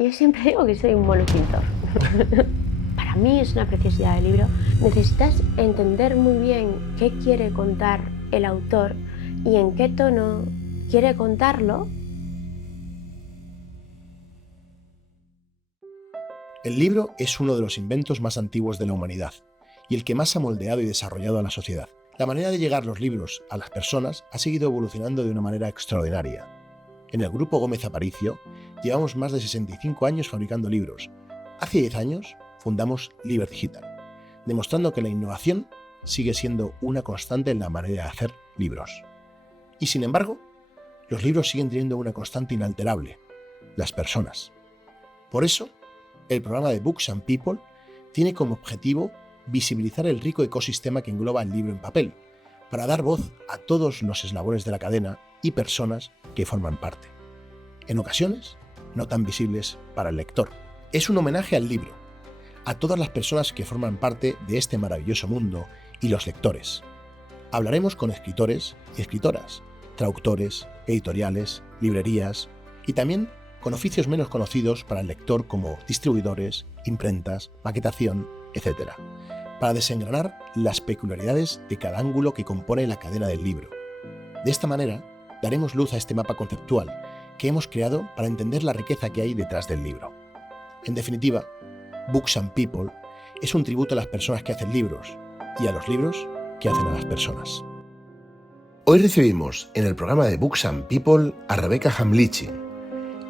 Yo siempre digo que soy un mono pintor. Para mí es una preciosidad de libro. Necesitas entender muy bien qué quiere contar el autor y en qué tono quiere contarlo. El libro es uno de los inventos más antiguos de la humanidad y el que más ha moldeado y desarrollado a la sociedad. La manera de llegar los libros a las personas ha seguido evolucionando de una manera extraordinaria. En el Grupo Gómez Aparicio llevamos más de 65 años fabricando libros. Hace 10 años fundamos Liber Digital, demostrando que la innovación sigue siendo una constante en la manera de hacer libros. Y sin embargo, los libros siguen teniendo una constante inalterable: las personas. Por eso, el programa de Books and People tiene como objetivo visibilizar el rico ecosistema que engloba el libro en papel, para dar voz a todos los eslabones de la cadena y personas que forman parte. En ocasiones, no tan visibles para el lector. Es un homenaje al libro, a todas las personas que forman parte de este maravilloso mundo y los lectores. Hablaremos con escritores y escritoras, traductores, editoriales, librerías y también con oficios menos conocidos para el lector como distribuidores, imprentas, maquetación, etc., para desengranar las peculiaridades de cada ángulo que compone la cadena del libro. De esta manera, daremos luz a este mapa conceptual que hemos creado para entender la riqueza que hay detrás del libro. En definitiva, Books and People es un tributo a las personas que hacen libros y a los libros que hacen a las personas. Hoy recibimos en el programa de Books and People a Rebeca Hamlici.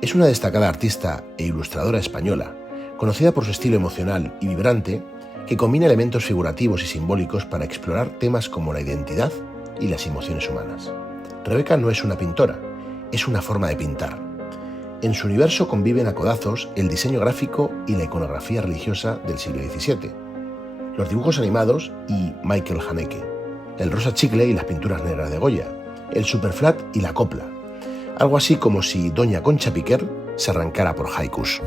Es una destacada artista e ilustradora española, conocida por su estilo emocional y vibrante, que combina elementos figurativos y simbólicos para explorar temas como la identidad y las emociones humanas. Rebeca no es una pintora, es una forma de pintar. En su universo conviven a codazos el diseño gráfico y la iconografía religiosa del siglo XVII, los dibujos animados y Michael Haneke, el rosa chicle y las pinturas negras de Goya, el superflat y la copla, algo así como si doña Concha Piquer se arrancara por haikus.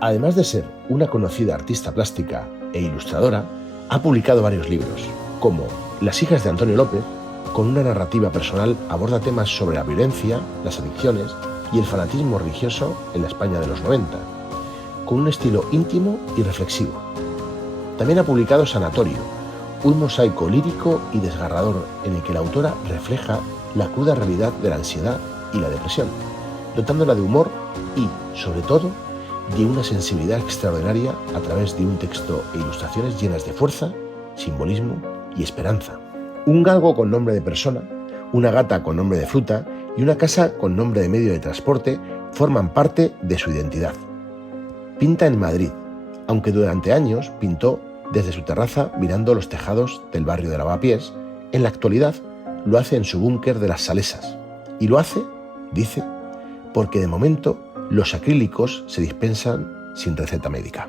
Además de ser una conocida artista plástica e ilustradora, ha publicado varios libros, como Las hijas de Antonio López, con una narrativa personal aborda temas sobre la violencia, las adicciones y el fanatismo religioso en la España de los 90, con un estilo íntimo y reflexivo. También ha publicado Sanatorio, un mosaico lírico y desgarrador en el que la autora refleja la cruda realidad de la ansiedad y la depresión, dotándola de humor y, sobre todo, de una sensibilidad extraordinaria a través de un texto e ilustraciones llenas de fuerza, simbolismo y esperanza. Un galgo con nombre de persona, una gata con nombre de fruta y una casa con nombre de medio de transporte forman parte de su identidad. Pinta en Madrid, aunque durante años pintó desde su terraza mirando los tejados del barrio de Lavapiés. En la actualidad lo hace en su búnker de las Salesas. Y lo hace, dice, porque de momento los acrílicos se dispensan sin receta médica.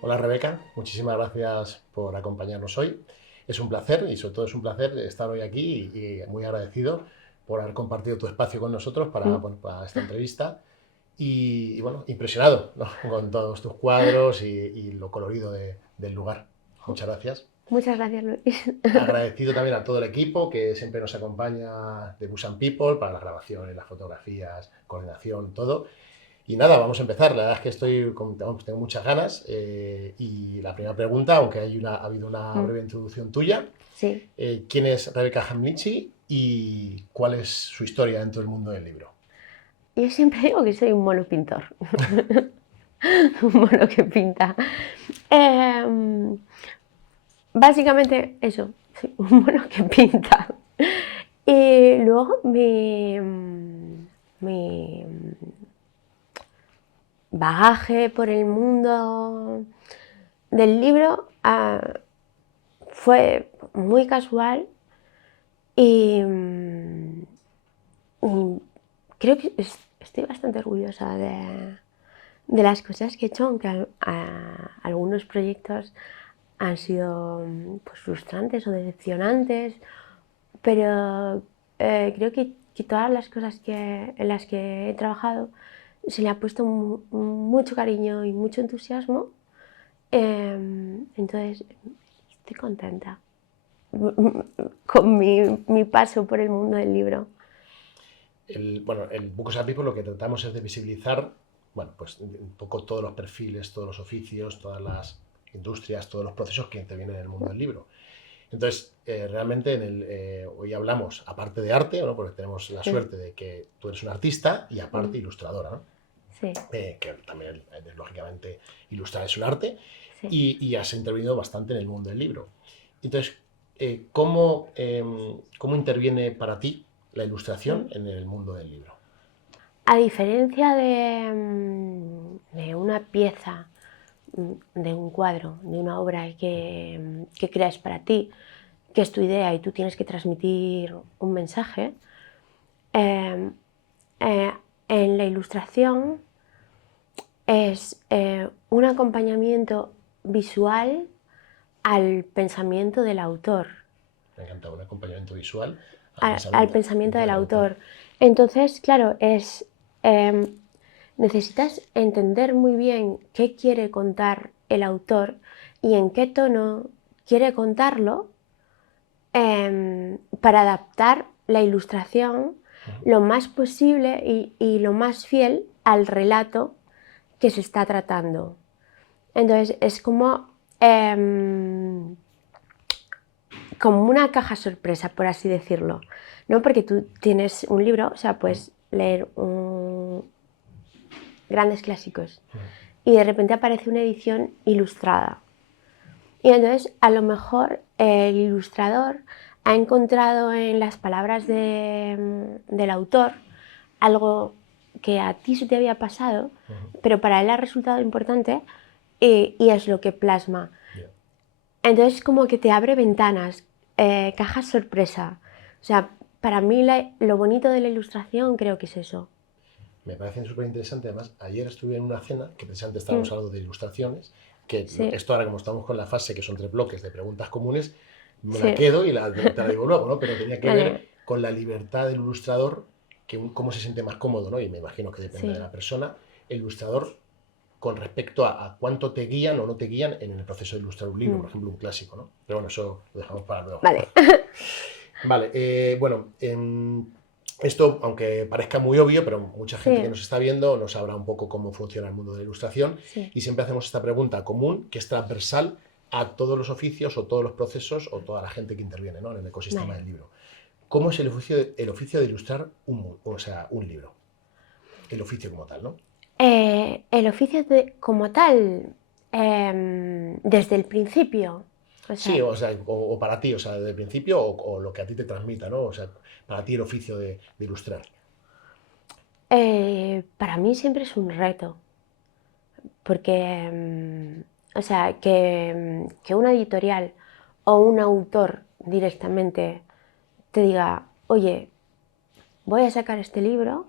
Hola Rebeca, muchísimas gracias por acompañarnos hoy. Es un placer y sobre todo es un placer estar hoy aquí y muy agradecido por haber compartido tu espacio con nosotros para esta entrevista y bueno, impresionado, ¿no?, con todos tus cuadros y lo colorido del lugar. Muchas gracias. Muchas gracias, Luis. Agradecido también a todo el equipo que siempre nos acompaña de Books and People para las grabaciones, las fotografías, coordinación, todo. Y nada, vamos a empezar. La verdad es que tengo muchas ganas. Y la primera pregunta, aunque ha habido una breve introducción tuya, Sí. ¿Quién es Rebeca Hamlici y cuál es su historia dentro del mundo del libro? Yo siempre digo que soy un mono pintor. Un mono que pinta. Básicamente eso, sí, un mono que pinta. Y luego mi bagaje por el mundo del libro fue muy casual y creo que estoy bastante orgullosa de las cosas que he hecho, aunque algunos proyectos han sido pues, frustrantes o decepcionantes, pero creo que todas las cosas en las que he trabajado se le ha puesto mucho cariño y mucho entusiasmo, entonces estoy contenta con mi paso por el mundo del libro. El Books and People lo que tratamos es de visibilizar bueno, pues un poco todos los perfiles, todos los oficios, todas las industrias, todos los procesos que intervienen en el mundo del libro. Entonces, realmente hoy hablamos, aparte de arte, ¿no? Porque tenemos la suerte de que tú eres una artista y aparte ilustradora, ¿no? Sí. Que también, lógicamente, ilustrar es un arte, Sí. y has intervenido bastante en el mundo del libro. Entonces, ¿cómo interviene para ti la ilustración en el mundo del libro? A diferencia de una pieza, de un cuadro, de una obra que creas para ti, que es tu idea y tú tienes que transmitir un mensaje, en la ilustración es un acompañamiento visual al pensamiento del autor. Me encanta, un acompañamiento visual al pensamiento del autor. Entonces, claro, necesitas entender muy bien qué quiere contar el autor y en qué tono quiere contarlo, para adaptar la ilustración lo más posible y lo más fiel al relato que se está tratando. Entonces es como una caja sorpresa, por así decirlo, ¿no? Porque tú tienes un libro, o sea, puedes leer grandes clásicos y de repente aparece una edición ilustrada. Y entonces a lo mejor el ilustrador ha encontrado en las palabras del autor algo que a ti se te había pasado, pero para él ha resultado importante, y es lo que plasma. Entonces como que te abre ventanas, cajas sorpresa. O sea, para mí lo bonito de la ilustración creo que es eso. Me parece súper interesante. Además, ayer estuve en una cena que precisamente estábamos hablando de ilustraciones, que Sí. esto ahora como estamos con la fase que son 3 bloques de preguntas comunes, me Sí. la quedo y te la digo luego, ¿no? Pero tenía que Vale. ver con la libertad del ilustrador, cómo se siente más cómodo, ¿no? Y me imagino que depende Sí. de la persona, el ilustrador con respecto a cuánto te guían o no te guían en el proceso de ilustrar un libro, por ejemplo, un clásico, ¿no? Pero bueno, eso lo dejamos para luego. Vale. Vale, bueno, esto, aunque parezca muy obvio, pero mucha gente que nos está viendo no sabrá un poco cómo funciona el mundo de la ilustración, y siempre hacemos esta pregunta común que es transversal a todos los oficios o todos los procesos o toda la gente que interviene, ¿no? En el ecosistema del libro. ¿Cómo es el oficio de ilustrar un libro? El oficio como tal, ¿no? El oficio como tal, desde el principio. Sí, o para ti, o sea, desde el principio, o lo que a ti te transmita, ¿no? O sea, para ti el oficio de ilustrar. Para mí siempre es un reto, porque, o sea, que una editorial o un autor directamente te diga, oye, voy a sacar este libro,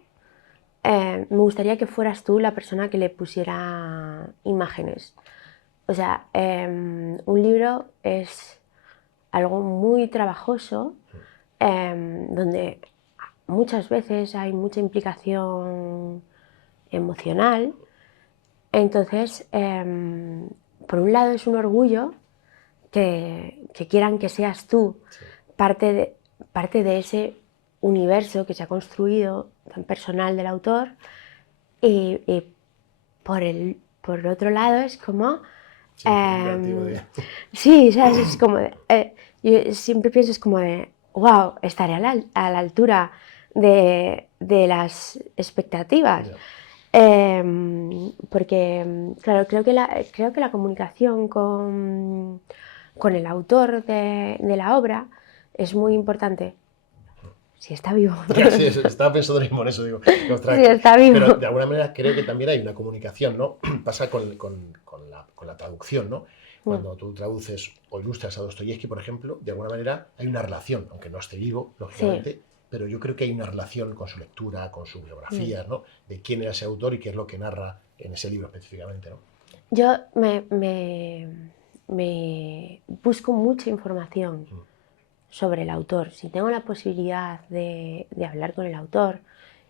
me gustaría que fueras tú la persona que le pusiera imágenes. O sea, un libro es algo muy trabajoso, donde muchas veces hay mucha implicación emocional. Entonces, por un lado es un orgullo que quieran que seas tú parte de ese universo que se ha construido tan personal del autor, y por otro lado es como sí, ¿sabes? Es como yo siempre pienso, es como de wow, estaré a la altura de las expectativas. Porque, claro, creo que la comunicación con el autor de la obra es muy importante. Si está vivo. Sí, estaba pensando mismo en eso, digo. Si está vivo. Pero de alguna manera creo que también hay una comunicación, ¿no? Pasa con la traducción, ¿no? Cuando tú traduces o ilustras a Dostoyevsky, por ejemplo, de alguna manera hay una relación, aunque no esté vivo, lógicamente, pero yo creo que hay una relación con su lectura, con sus biografías, ¿no? De quién era ese autor y qué es lo que narra en ese libro específicamente, ¿no? Yo me busco mucha información sobre el autor. Si tengo la posibilidad de hablar con el autor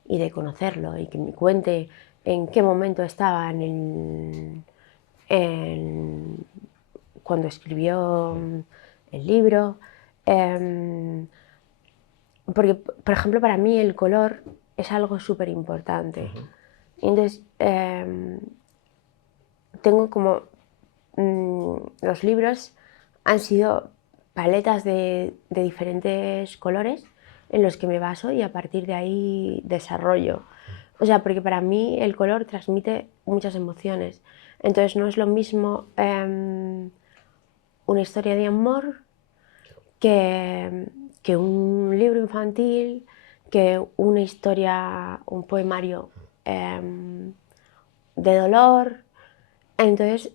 y de conocerlo y que me cuente en qué momento estaba cuando escribió el libro. Porque, por ejemplo, para mí el color es algo súper importante. Y entonces tengo como los libros han sido paletas de diferentes colores en los que me baso y a partir de ahí desarrollo. O sea, porque para mí el color transmite muchas emociones. Entonces no es lo mismo una historia de amor que un libro infantil, que una historia, un poemario de dolor. Entonces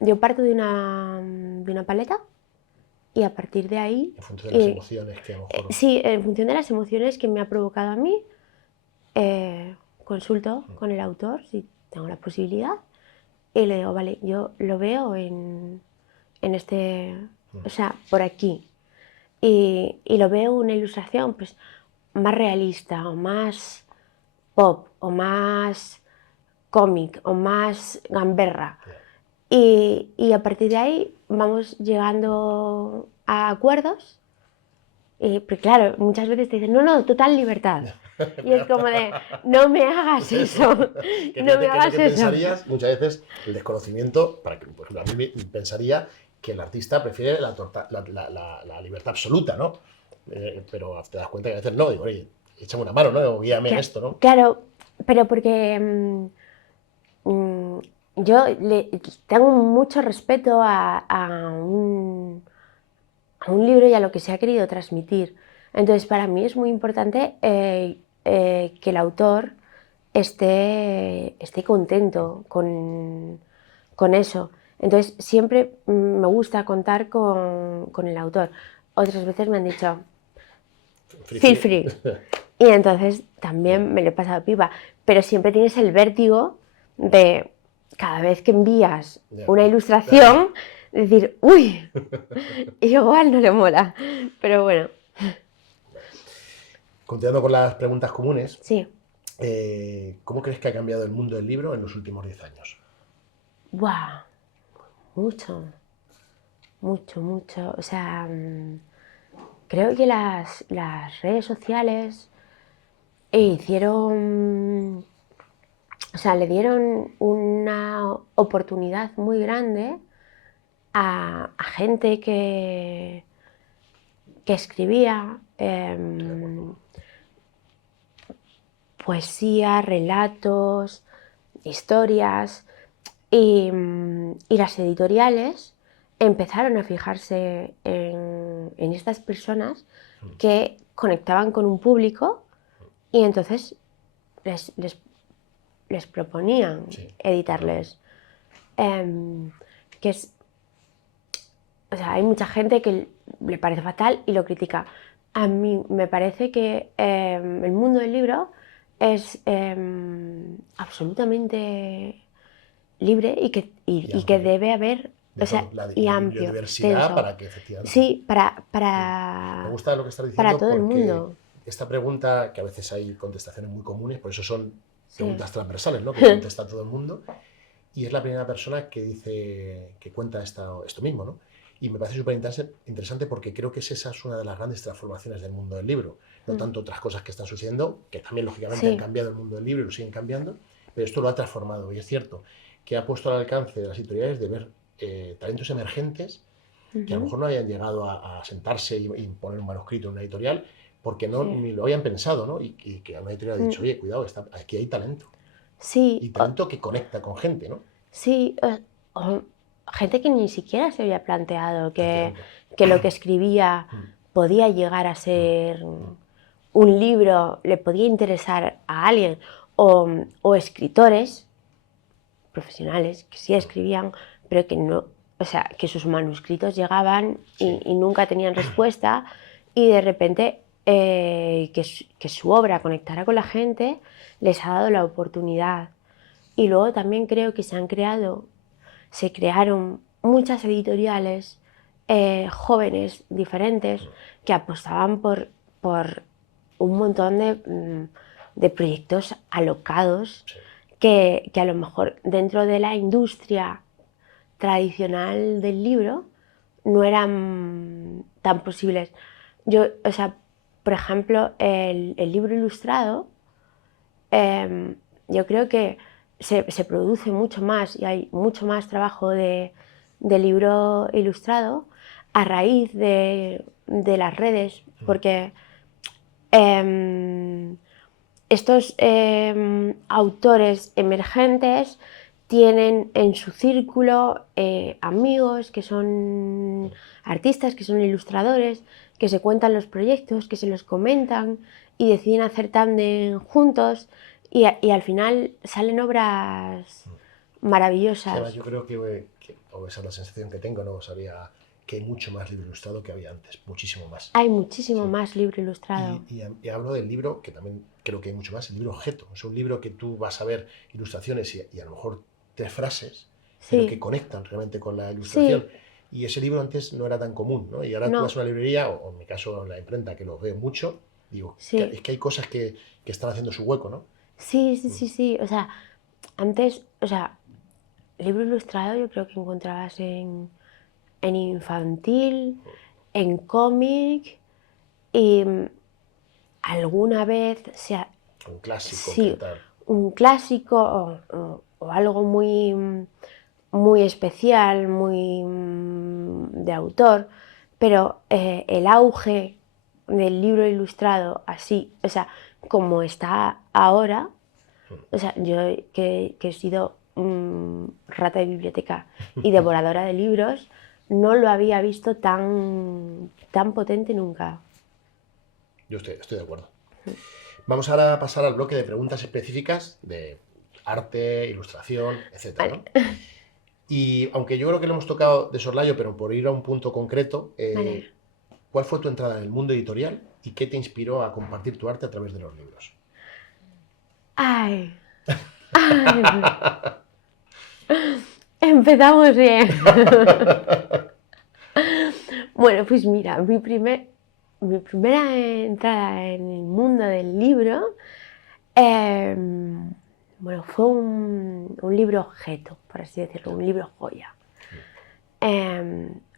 yo parto de una paleta y a partir de ahí, En función de las emociones que a lo mejor... sí, en función de las emociones que me ha provocado a mí, consulto con el autor si tengo la posibilidad y le digo, vale, yo lo veo en este, o sea, por aquí. Y lo veo una ilustración pues más realista o más pop o más cómic o más gamberra. Y a partir de ahí vamos llegando a acuerdos. Pero claro, muchas veces te dicen, no, no, total libertad. Y es como de, no me hagas eso, que no me fíjate que es lo hagas que eso. pensarías, muchas veces, el desconocimiento, para que, por ejemplo, a mí pensaría que el artista prefiere la libertad absoluta, ¿no? Pero te das cuenta que a veces no, digo, oye, échame una mano, ¿no? O guíame en esto, ¿no? Claro, pero porque yo tengo mucho respeto a un libro y a lo que se ha querido transmitir. Entonces, para mí es muy importante que el autor esté contento con eso. Entonces, siempre me gusta contar con el autor. Otras veces me han dicho, feel free. Y entonces también me lo he pasado pipa. Pero siempre tienes el vértigo de cada vez que envías una ilustración, decir, uy, igual no le mola. Pero bueno. Continuando con las preguntas comunes, Sí. ¿Cómo crees que ha cambiado el mundo del libro en los últimos 10 años? ¡Buah! Mucho, mucho, mucho. O sea, creo que las redes sociales hicieron, o sea, le dieron una oportunidad muy grande a gente que escribía poesía, relatos, historias y las editoriales empezaron a fijarse en estas personas que conectaban con un público y entonces les proponían editarles. Que es, o sea, hay mucha gente que le parece fatal y lo critica. A mí me parece que el mundo del libro es absolutamente libre y que debe haber, o sea, y amplio, biodiversidad extenso. para que efectivamente... Sí, Me gusta lo que estás para diciendo todo el porque mundo. esta pregunta, que a veces hay contestaciones muy comunes, por eso son Sí. preguntas transversales, ¿no? Que contesta todo el mundo, y es la primera persona que dice, que cuenta esto mismo, ¿no? Y me parece súper interesante porque creo que esa es una de las grandes transformaciones del mundo del libro. No tanto otras cosas que están sucediendo, que también lógicamente han cambiado el mundo del libro y lo siguen cambiando, pero esto lo ha transformado. Y es cierto que ha puesto al alcance de las editoriales de ver talentos emergentes que a lo mejor no hayan llegado a sentarse y poner un manuscrito en una editorial porque no ni lo habían pensado, ¿no? Y que una editorial ha dicho, oye, cuidado, aquí hay talento. Sí. Y talento que conecta con gente, ¿no? Sí, gente que ni siquiera se había planteado que lo que escribía podía llegar a ser un libro, le podía interesar a alguien, o escritores profesionales que sí escribían, pero que no, o sea, que sus manuscritos llegaban y nunca tenían respuesta, y de repente que su obra conectara con la gente les ha dado la oportunidad. Y luego también creo que se crearon muchas editoriales jóvenes, diferentes, que apostaban por un montón de proyectos alocados que a lo mejor dentro de la industria tradicional del libro no eran tan posibles. O sea, por ejemplo, el libro ilustrado yo creo que se produce mucho más y hay mucho más trabajo de libro ilustrado a raíz de las redes, porque estos autores emergentes tienen en su círculo amigos que son artistas, que son ilustradores, que se cuentan los proyectos, que se los comentan y deciden hacer tándem juntos y al final salen obras maravillosas. Sí, además yo creo o esa es la sensación que tengo, no sabía que hay mucho más libro ilustrado que había antes, muchísimo más. Hay muchísimo Sí. más libro ilustrado. Y hablo del libro, que también creo que hay mucho más, el libro objeto. Es un libro que tú vas a ver ilustraciones y a lo mejor 3 frases, Sí. pero que conectan realmente con la ilustración. Sí. Y ese libro antes no era tan común, ¿no? Y ahora tú No. vas a una librería, o en mi caso en la imprenta, que lo veo mucho, digo, Sí. es que hay cosas que están haciendo su hueco, ¿no? Sí. O sea, antes, libro ilustrado yo creo que encontrabas en infantil, en cómic y alguna vez Un clásico, sí, ¿qué tal? un clásico o algo muy especial, muy de autor, pero el auge del libro ilustrado así, o sea, como está ahora, o sea, yo que he sido rata de biblioteca y devoradora de libros, no lo había visto tan potente nunca. Yo estoy de acuerdo. Vamos ahora a pasar al bloque de preguntas específicas de arte, ilustración, etc. Vale. ¿no? Y aunque yo creo que lo hemos tocado de soslayo, pero por ir a un punto concreto, Vale. ¿cuál fue tu entrada en el mundo editorial y qué te inspiró a compartir tu arte a través de los libros? Ay. Empezamos bien. Bueno, pues mira, mi primera entrada en el mundo del libro, bueno, fue un libro objeto, por así decirlo, un libro joya.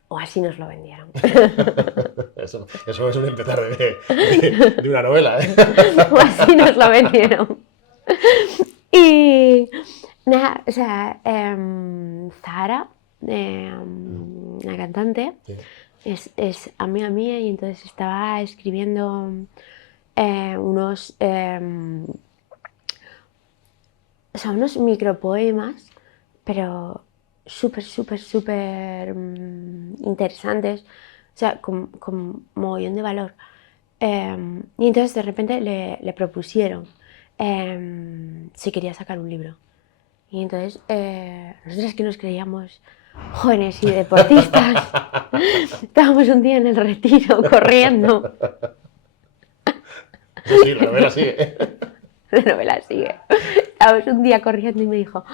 O así nos lo vendieron. Eso es un empezar de una novela, ¿eh? O así nos lo vendieron. Y nada, o sea, Zahara, la cantante, Sí. es amiga mía y entonces estaba escribiendo unos micropoemas, pero súper interesantes, o sea, con mogollón de valor. Y entonces de repente le propusieron si quería sacar un libro. Y entonces nosotras que nos creíamos jóvenes y deportistas, estábamos un día en el Retiro corriendo. Sí, la novela sigue. La novela sigue. Estábamos un día corriendo y me dijo,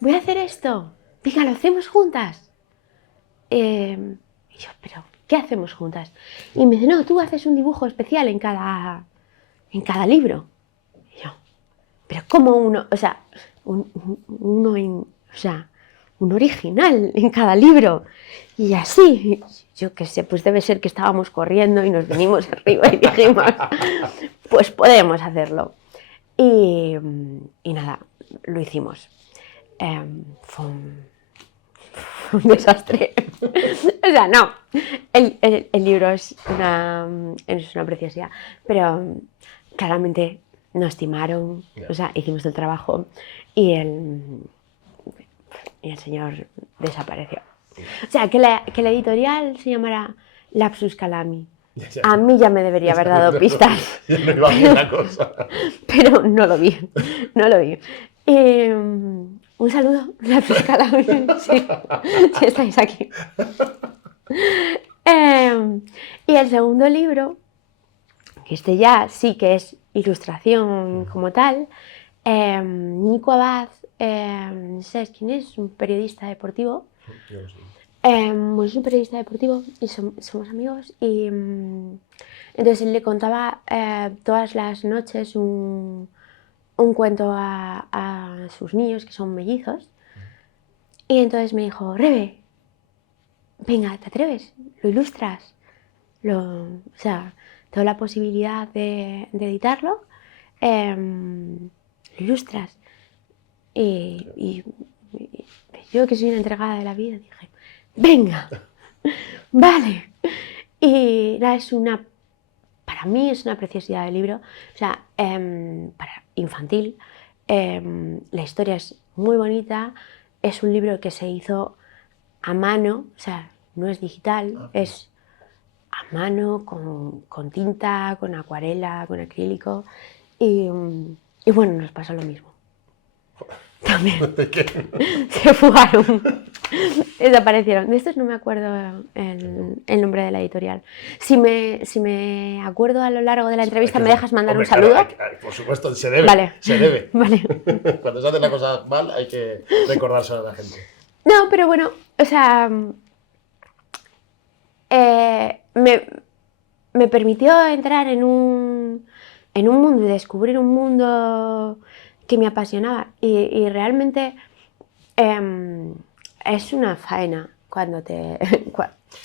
voy a hacer esto, venga, lo hacemos juntas. Y yo, pero ¿qué hacemos juntas? Y me dice, no, tú haces un dibujo especial en cada libro. Y yo, pero ¿cómo uno? O sea, un original en cada libro. Y así, yo qué sé, pues debe ser que estábamos corriendo y nos vinimos arriba y dijimos, pues podemos hacerlo. Y nada, lo hicimos. Fue un desastre. O sea, no, el libro es una preciosidad, pero claramente nos timaron, o sea, hicimos el trabajo y el señor desapareció. O sea, que la editorial se llamara Lapsus Calami. A mí ya me debería haber dado pistas. No iba bien la cosa. Pero no lo vi. Un saludo, Lapsus Calami, si estáis aquí. Y el segundo libro, que este ya sí que es ilustración como tal, Nico Abad, ¿sabes quién es? Un periodista deportivo. Es un periodista deportivo y somos amigos y entonces él le contaba todas las noches un cuento a sus niños que son mellizos y entonces me dijo, Rebe, venga, ¿te atreves? ¿Lo ilustras? O sea, tengo la posibilidad de editarlo, ilustras. Y yo, que soy una entregada de la vida, dije, venga, vale. Y nada, para mí es una preciosidad de libro, o sea, para infantil. La historia es muy bonita, es un libro que se hizo a mano, o sea, no es digital, es a mano, con tinta, con acuarela, con acrílico, y bueno, nos pasó lo mismo. También se fugaron, desaparecieron. De estos no me acuerdo el nombre de la editorial. Si me acuerdo a lo largo de la entrevista, ¿me dejas mandar un saludo? Claro, por supuesto, se debe. Vale. Se debe. Vale. Cuando se hace la cosa mal, hay que recordárselo a la gente. No, pero bueno, o sea, me permitió entrar en un mundo y descubrir un mundo que me apasionaba. Y realmente es una faena cuando te...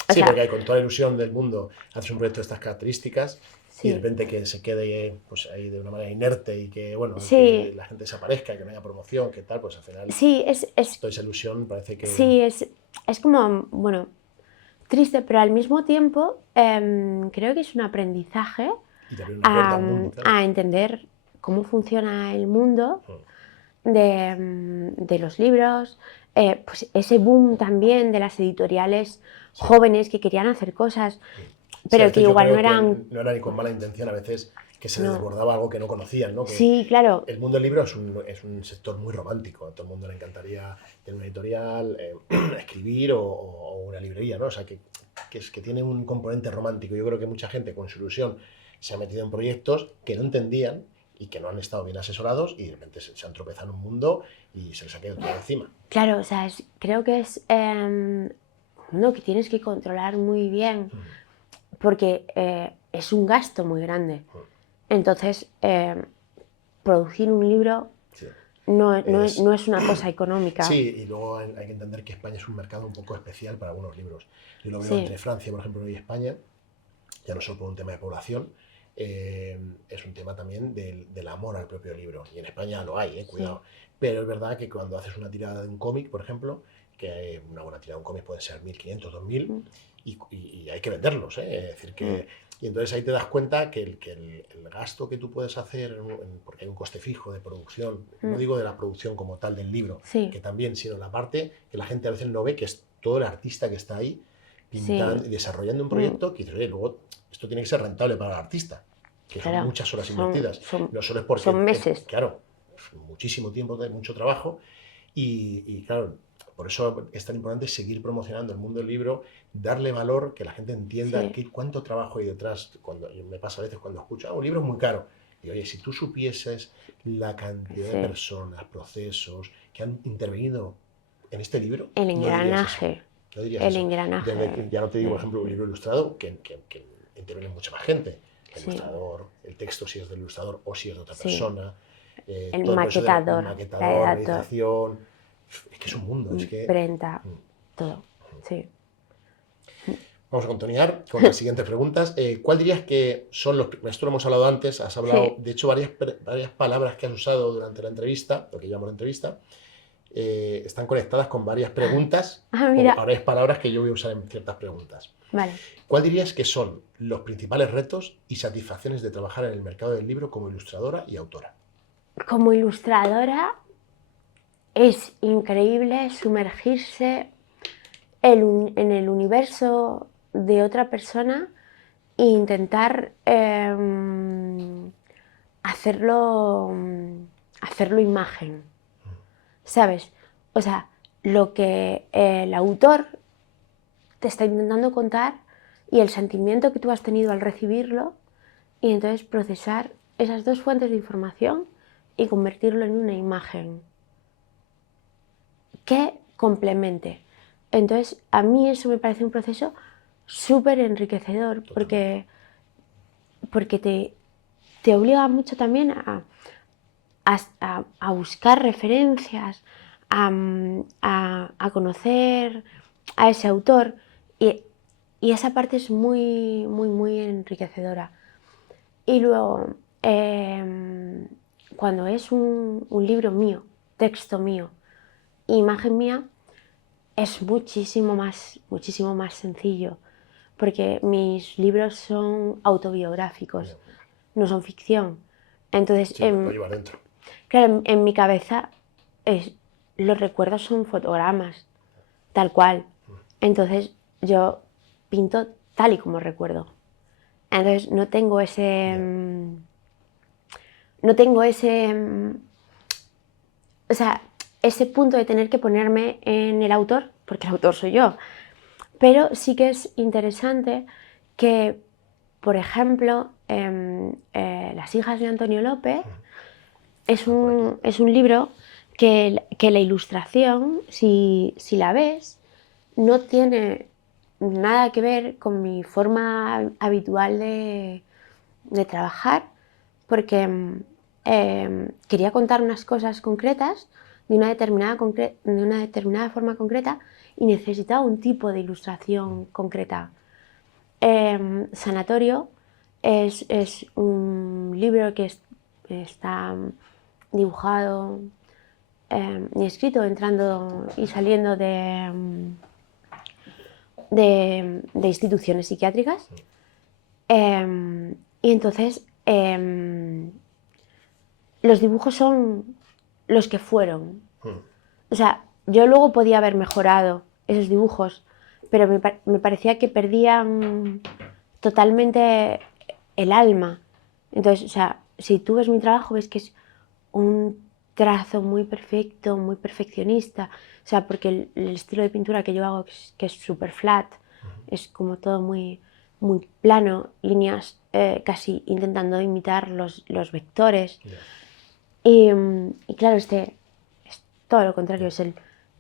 Sí, porque con toda la ilusión del mundo haces un proyecto de estas características y de repente que se quede pues, ahí de una manera inerte y que, bueno, que la gente desaparezca, que no haya promoción, que tal, pues al final toda esa ilusión parece que... Sí, es como, bueno, triste, pero al mismo tiempo creo que es un aprendizaje y te abre una puerta al mundo, claro. A entender cómo funciona el mundo de los libros, pues ese boom también de las editoriales jóvenes que querían hacer cosas, pero que igual no eran... No era ni con mala intención, a veces que se les desbordaba algo que no conocían, ¿no? Que sí, claro. El mundo del libro es un sector muy romántico, a todo el mundo le encantaría tener una editorial, escribir o una librería, ¿no? O sea, que tiene un componente romántico. Yo creo que mucha gente con su ilusión se ha metido en proyectos que no entendían y que no han estado bien asesorados y de repente se han tropezado en un mundo y se les ha quedado todo encima. Claro, o sea, creo que es un mundo que tienes que controlar muy bien porque es un gasto muy grande. Entonces, producir un libro no es una cosa económica. Sí, y luego hay que entender que España es un mercado un poco especial para algunos libros. Yo lo veo entre Francia, por ejemplo, y España, ya no solo por un tema de población, es un tema también del amor al propio libro. Y en España lo hay, cuidado. Pero es verdad que cuando haces una tirada de un cómic, por ejemplo, que una buena tirada de un cómic puede ser 1.500, 2.000, y hay que venderlos, Es decir, que... Y entonces ahí te das cuenta que el gasto que tú puedes hacer, porque hay un coste fijo de producción, no digo de la producción como tal del libro, que también, sino la parte que la gente a veces no ve, que es todo el artista que está ahí pintando y desarrollando un proyecto, que dices, oye, luego esto tiene que ser rentable para el artista, que son muchas horas invertidas. No solo es porque... Son meses. Claro, muchísimo tiempo, mucho trabajo, y claro, por eso es tan importante seguir promocionando el mundo del libro, darle valor, que la gente entienda cuánto trabajo hay detrás. Me pasa a veces cuando escucho, un libro es muy caro. Y oye, si tú supieses la cantidad de personas, procesos que han intervenido en este libro, el engranaje. No dirías el eso. engranaje. Ya no te digo, por ejemplo, un libro ilustrado, que interviene mucha más gente. El ilustrador, el texto si es del ilustrador o si es de otra persona. El maquetador, la edición. Es que es un mundo. Es que... Imprenta, todo. Sí. Vamos a continuar con las siguientes preguntas. ¿Cuál dirías que son los... Esto lo hemos hablado antes, has hablado, de hecho, varias palabras que has usado durante la entrevista, lo que llamamos la entrevista, están conectadas con varias preguntas, mira. o varias palabras que yo voy a usar en ciertas preguntas. Vale. ¿Cuál dirías que son los principales retos y satisfacciones de trabajar en el mercado del libro como ilustradora y autora? Como ilustradora es increíble sumergirse en el universo de otra persona e intentar hacerlo imagen, ¿sabes? O sea, lo que el autor te está intentando contar y el sentimiento que tú has tenido al recibirlo, y entonces procesar esas dos fuentes de información y convertirlo en una imagen que complemente. Entonces, a mí eso me parece un proceso súper enriquecedor, porque te obliga mucho también a buscar referencias, a conocer a ese autor, y esa parte es muy, muy, muy enriquecedora. Y luego, cuando es un libro mío, texto mío, imagen mía, es muchísimo más sencillo, porque mis libros son autobiográficos, no son ficción. Entonces, Sí, lo llevas dentro. claro, en mi cabeza los recuerdos son fotogramas, tal cual. Entonces yo pinto tal y como recuerdo. Entonces no tengo ese... no tengo ese... o sea, ese punto de tener que ponerme en el autor, porque el autor soy yo. Pero sí que es interesante que, por ejemplo, Las hijas de Antonio López es un libro que la ilustración, si la ves, no tiene nada que ver con mi forma habitual de trabajar, porque quería contar unas cosas concretas de una determinada forma concreta y necesitaba un tipo de ilustración concreta. Sanatorio es un libro que está dibujado y escrito entrando y saliendo de instituciones psiquiátricas. Y entonces los dibujos son los que fueron. O sea, yo luego podía haber mejorado esos dibujos, pero me parecía que perdían totalmente el alma. Entonces, o sea, si tú ves mi trabajo, ves que es un trazo muy perfecto, muy perfeccionista. O sea, porque el estilo de pintura que yo hago, que es súper flat, es como todo muy, muy plano, líneas casi intentando imitar los vectores. Y claro, es todo lo contrario, es el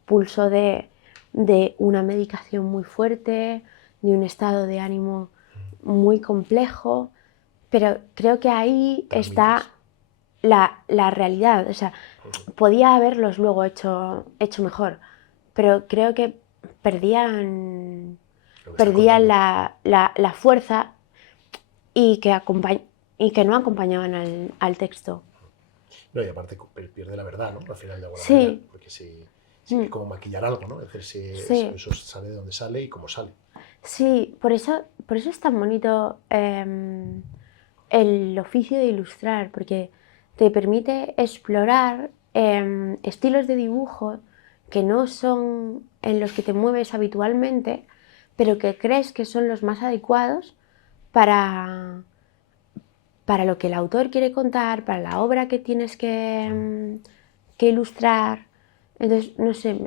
pulso de una medicación muy fuerte, de un estado de ánimo muy complejo, pero creo que ahí está la realidad. O sea, podía haberlos luego hecho mejor, pero creo que perdían la fuerza y que no acompañaban al texto. No, y aparte pierde la verdad, ¿no? Al final, de alguna manera. Sí. Porque si es como maquillar algo, ¿no? Es decir, si Sí. eso sale de donde sale y cómo sale. Sí, por eso es tan bonito el oficio de ilustrar, porque te permite explorar estilos de dibujo que no son en los que te mueves habitualmente, pero que crees que son los más adecuados para, lo que el autor quiere contar, para la obra que tienes que ilustrar. Entonces, no sé,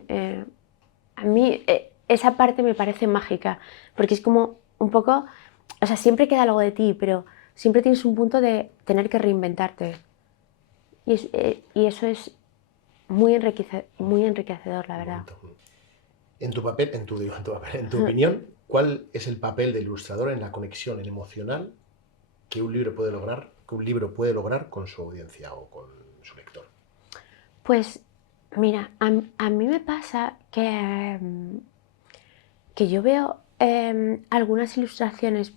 a mí esa parte me parece mágica, porque es como un poco, o sea, siempre queda algo de ti, pero siempre tienes un punto de tener que reinventarte. Y eso es muy enriquecedor, la verdad. En tu opinión, ¿cuál es el papel del ilustrador en la conexión emocional que un libro puede lograr con su audiencia o con su lector? Pues mira, a mí me pasa que yo veo algunas ilustraciones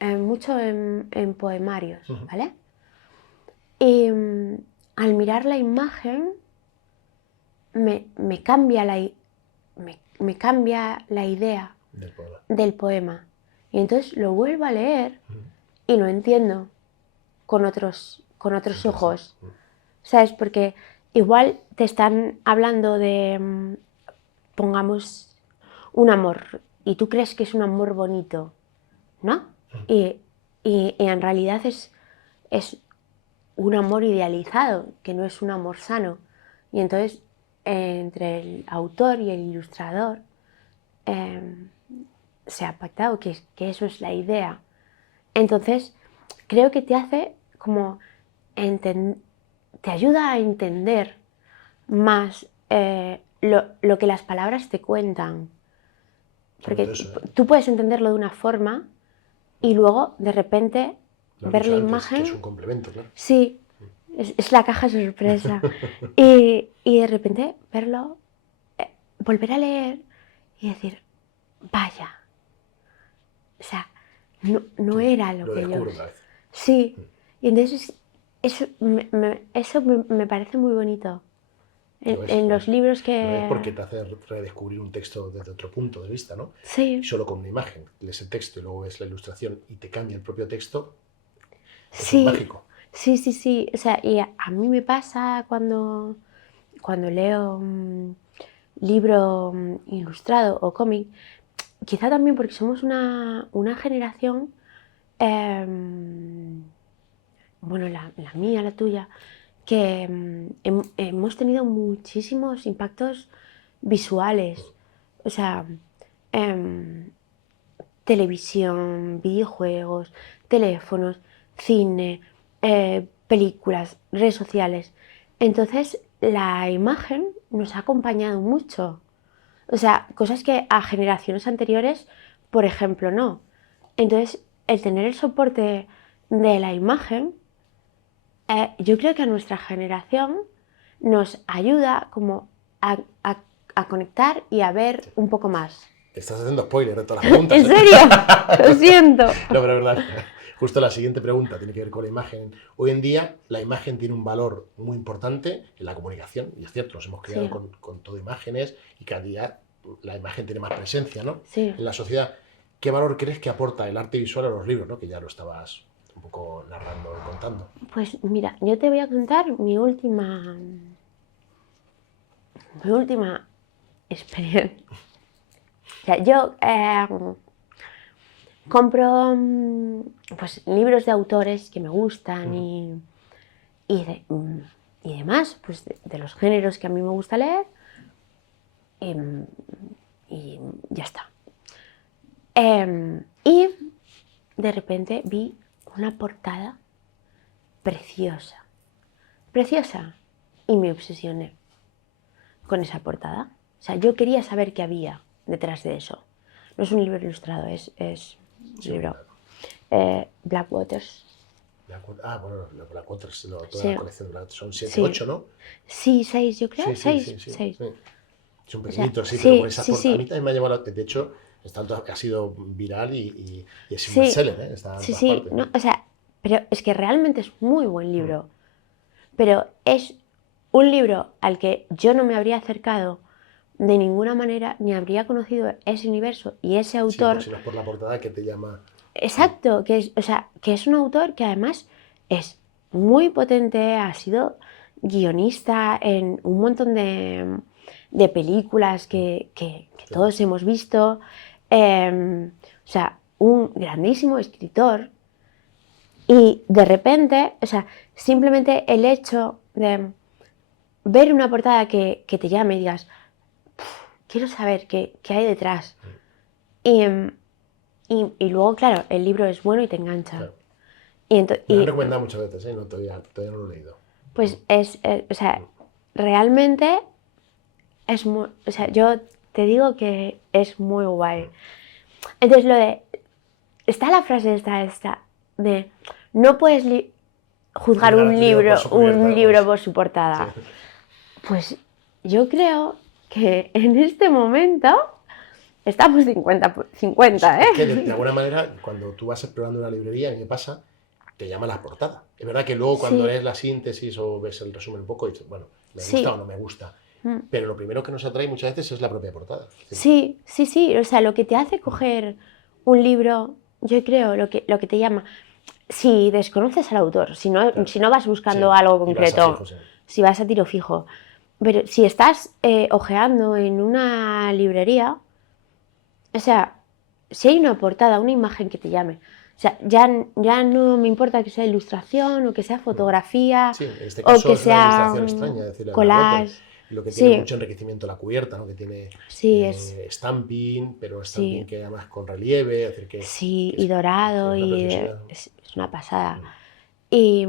mucho en poemarios, ¿vale? Y al mirar la imagen me cambia me cambia la idea del poema. Y entonces lo vuelvo a leer y lo entiendo con otros ojos. ¿Sabes? Porque igual te están hablando de, pongamos, un amor, y tú crees que es un amor bonito, ¿no? Y en realidad es un amor idealizado, que no es un amor sano. Y entonces, entre el autor y el ilustrador, se ha pactado que eso es la idea. Entonces, creo que te hace como te ayuda a entender más lo que las palabras te cuentan. Porque tú puedes entenderlo de una forma y luego de repente ver la imagen. Que es un complemento, claro. Sí, es la caja sorpresa. y de repente verlo, volver a leer y decir, vaya, o sea, no era lo que yo... Una vez. Sí, Y entonces eso me parece muy bonito. En los libros Lo es porque que... te hace redescubrir un texto desde otro punto de vista, ¿no? Y Sí, solo con una imagen, lees el texto y luego ves la ilustración y te cambia el propio texto, eso es sí, mágico. sí, sí, sí. O sea, y a mí me pasa cuando leo un libro ilustrado o cómic, quizá también porque somos una generación, bueno, la mía, la tuya, que hemos tenido muchísimos impactos visuales. O sea, em, televisión, videojuegos, teléfonos, cine, películas, redes sociales. Entonces, la imagen nos ha acompañado mucho. O sea, cosas que a generaciones anteriores, por ejemplo, no. Entonces, el tener el soporte de la imagen, yo creo que a nuestra generación nos ayuda como a conectar y a ver un poco más. Te estás haciendo spoiler de todas las preguntas, ¿En ¿eh? serio? Lo siento. No, pero es verdad. Justo la siguiente pregunta tiene que ver con la imagen. Hoy en día la imagen tiene un valor muy importante en la comunicación, y es cierto, nos hemos criado Sí, con todo imágenes y cada día la imagen tiene más presencia, ¿no? sí. En la sociedad. ¿Qué valor crees que aporta el arte visual a los libros, ¿no? Que ya lo estabas un poco narrando y contando. Pues mira, yo te voy a contar mi última experiencia. O sea, yo compro pues, libros de autores que me gustan y demás, pues de los géneros que a mí me gusta leer y, y ya está. Y de repente vi una portada preciosa, preciosa, y me obsesioné con esa portada. O sea, yo quería saber qué había detrás de eso. No es un libro ilustrado, es un Sí, libro. Black Waters. bueno, los Black Waters, toda la Sí, colección de Black Waters son 7, sí, 8, ¿no? sí, 6, yo creo. Sí, sí, sí, Seis, sí, seis. sí. Son O sea, pequeñitos, sí, pero con sí, esa sí, portada. A mí sí, también me ha llamado de hecho, ha sido viral y es un sí, bestseller, ¿eh? Está en sí, todas sí. partes. No, o sea, pero es que realmente es muy buen libro. Pero es un libro al que yo no me habría acercado de ninguna manera, ni habría conocido ese universo y ese Sí, autor. si no es por la portada que te llama. Exacto, o sea, que es un autor que además es muy potente, ha sido guionista en un montón de películas que Sí, todos hemos visto, o sea, un grandísimo escritor y de repente, o sea, simplemente el hecho de ver una portada que te llame y digas, quiero saber qué hay detrás. Y, y luego, claro, el libro es bueno y te engancha. claro. Y, Me lo han recomendado muchas veces, ¿eh? No, todavía no lo he leído. pues o sea, realmente es muy, o sea, yo te digo que es muy guay. Entonces está la frase esta de no puedes juzgar Juzgar a un tu libro por libro, su un cubierta, libro por su sí. portada. Pues yo creo que en este momento estamos 50-50, Es que de ¿eh? alguna manera, cuando tú vas explorando una librería, a mí me pasa, te llama la portada. Es verdad que luego cuando Sí, lees la síntesis o ves el resumen un poco, dices, bueno, me gusta o sí. no me gusta. Mm. Pero lo primero que nos atrae muchas veces es la propia portada. Es decir, Sí, sí, sí. O sea, lo que te hace coger un libro, yo creo, lo que te llama, si desconoces al autor, claro, si no vas buscando sí, algo y vas a concreto, fijos en. si vas a tiro fijo, pero si estás ojeando en una librería, o sea, si hay una portada, una imagen que te llame, o sea, ya no me importa que sea ilustración o que sea fotografía Sí, en este o caso que es una sea ilustración extraña, es decir, la de Black Water. collage. Lo que tiene Sí, mucho enriquecimiento la cubierta, ¿no? Que tiene sí, stamping, pero stamping sí, que además con relieve, es decir, sí, que y es dorado, una y preciosidad. es una pasada. Y,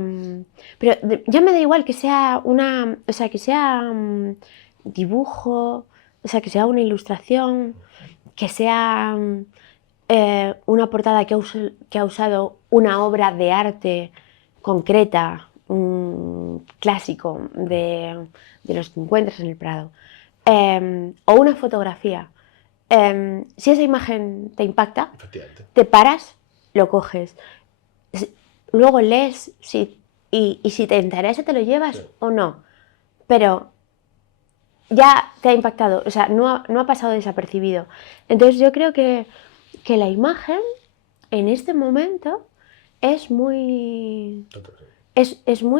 pero ya me da igual que sea o sea, que sea dibujo, o sea, que sea una ilustración, que sea una portada que ha usado una obra de arte concreta, un clásico de los que encuentras en el Prado, o una fotografía. Si esa imagen te impacta, Efectivamente. te paras, lo coges. luego lees y si te interesa te lo llevas o no, pero ya te ha impactado, o sea, no ha pasado desapercibido. Entonces yo creo que la imagen en este momento es muy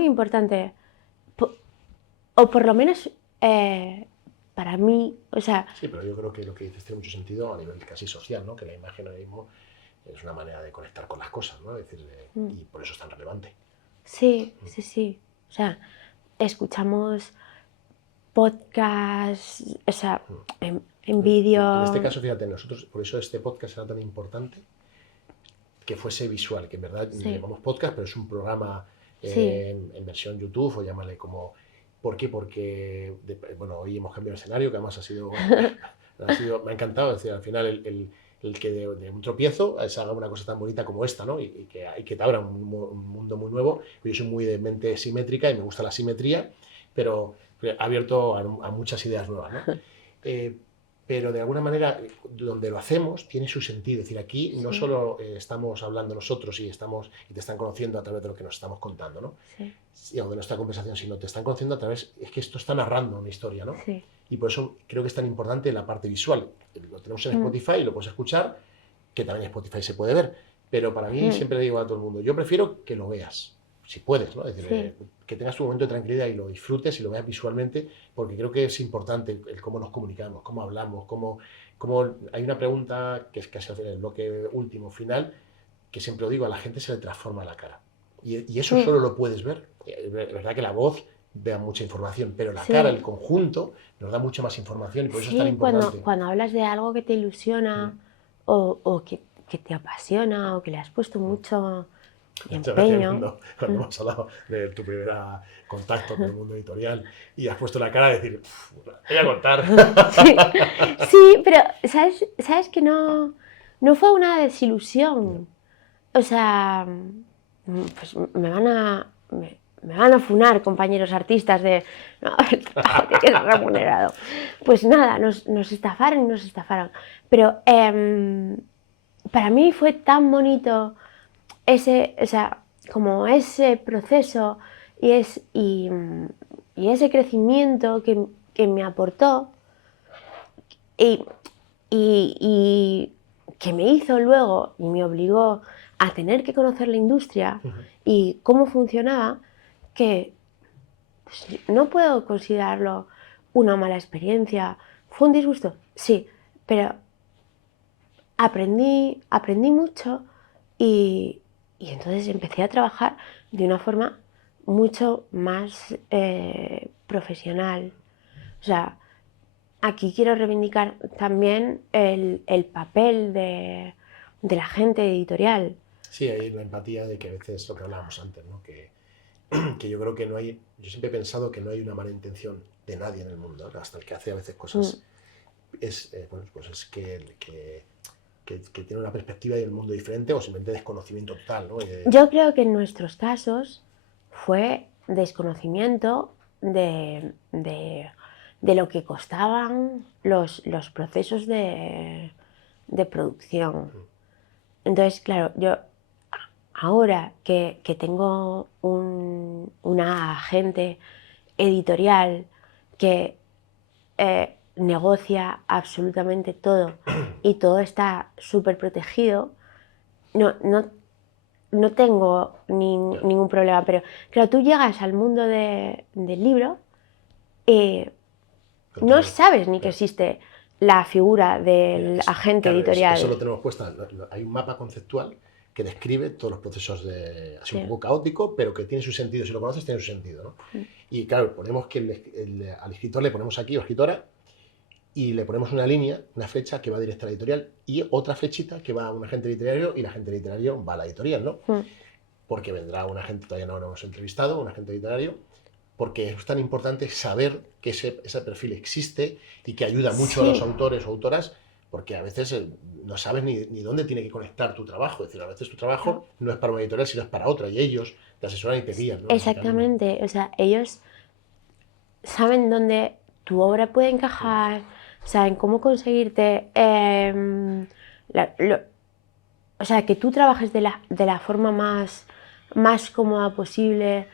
importante, o por lo menos para mí, o sea... Sí, pero yo creo que lo que dices tiene mucho sentido a nivel casi social, ¿no? Que la imagen ahora mismo es una manera de conectar con las cosas, ¿no? Es decir, y por eso es tan relevante. Sí. O sea, escuchamos podcasts, o sea, en vídeo... En este caso, fíjate, nosotros, por eso este podcast era tan importante, que fuese visual, que en verdad le llamamos podcast, pero es un programa en versión YouTube, o llámale como... ¿Por qué? Porque, bueno, hoy hemos cambiado de escenario, que además ha sido me ha encantado, es decir, al final el que de un tropiezo se haga una cosa tan bonita como esta, ¿no? Y que te abra un mundo muy nuevo. Yo soy muy de mente simétrica y me gusta la simetría, pero ha abierto a muchas ideas nuevas, ¿no? Pero de alguna manera, donde lo hacemos, tiene su sentido. Es decir, aquí no solo estamos hablando nosotros y te están conociendo a través de lo que nos estamos contando, ¿no? O de nuestra conversación, sino te están conociendo a través, es que esto está narrando una historia, ¿no? Y por eso creo que es tan importante la parte visual. Lo tenemos en Spotify y lo puedes escuchar, que también en Spotify se puede ver. Pero para mí, siempre le digo a todo el mundo, yo prefiero que lo veas, si puedes, ¿no? Es decir, que tengas tu momento de tranquilidad y lo disfrutes y lo veas visualmente, porque creo que es importante el cómo nos comunicamos, cómo hablamos, cómo hay una pregunta que es casi al final, el bloque último, final, que siempre lo digo, a la gente se le transforma la cara. Y eso solo lo puedes ver. Es verdad que la voz da mucha información, pero la cara, el conjunto, nos da mucha más información y por eso es tan importante. Cuando hablas de algo que te ilusiona o que te apasiona o que le has puesto mucho empeño. Cuando hemos hablado de tu primer contacto con el mundo editorial y has puesto la cara de decir, voy a contar. Sí, pero ¿sabes que no fue una desilusión? O sea, pues me van a funar compañeros artistas de no, el trabajo tiene que ser remunerado. Pues nada, nos estafaron. Pero para mí fue tan bonito ese proceso y ese crecimiento que me aportó y que me hizo luego y me obligó a tener que conocer la industria y cómo funcionaba, que pues, no puedo considerarlo una mala experiencia. ¿Fue un disgusto? Sí, pero aprendí mucho y entonces empecé a trabajar de una forma mucho más profesional. O sea, aquí quiero reivindicar también el papel de la gente editorial. Sí, hay la empatía de que a veces lo que hablábamos antes, ¿no? Que yo creo que no hay, yo siempre he pensado que no hay una mala intención de nadie en el mundo, ¿no? Hasta el que hace a veces cosas, bueno, pues es que tiene una perspectiva del mundo diferente o simplemente desconocimiento total, ¿no? Yo creo que en nuestros casos fue desconocimiento de lo que costaban los procesos de producción. Entonces, claro, yo ahora que tengo una agente editorial que negocia absolutamente todo y todo está súper protegido, no tengo ningún problema. Pero claro, tú llegas al mundo del libro y no sabes ni que existe la figura del agente editorial. Eso lo tenemos puesta. Hay un mapa conceptual que describe todos los procesos así un poco caótico, pero que tiene su sentido. Si lo conoces, tiene su sentido, ¿no? Y claro, ponemos que al escritor le ponemos aquí, o escritora, y le ponemos una línea, una flecha que va directa a la editorial y otra flechita que va a un agente literario y el agente literario va a la editorial, ¿no? Porque vendrá un agente, todavía no lo hemos entrevistado, un agente literario, porque es tan importante saber que ese perfil existe y que ayuda mucho a los autores o autoras, porque a veces no sabes ni dónde tiene que conectar tu trabajo. Es decir, a veces tu trabajo no es para una editorial, sino es para otra, y ellos te asesoran y te guían, ¿no? Exactamente, o sea, ellos saben dónde tu obra puede encajar, saben cómo conseguirte o sea, que tú trabajes de la forma más más cómoda posible,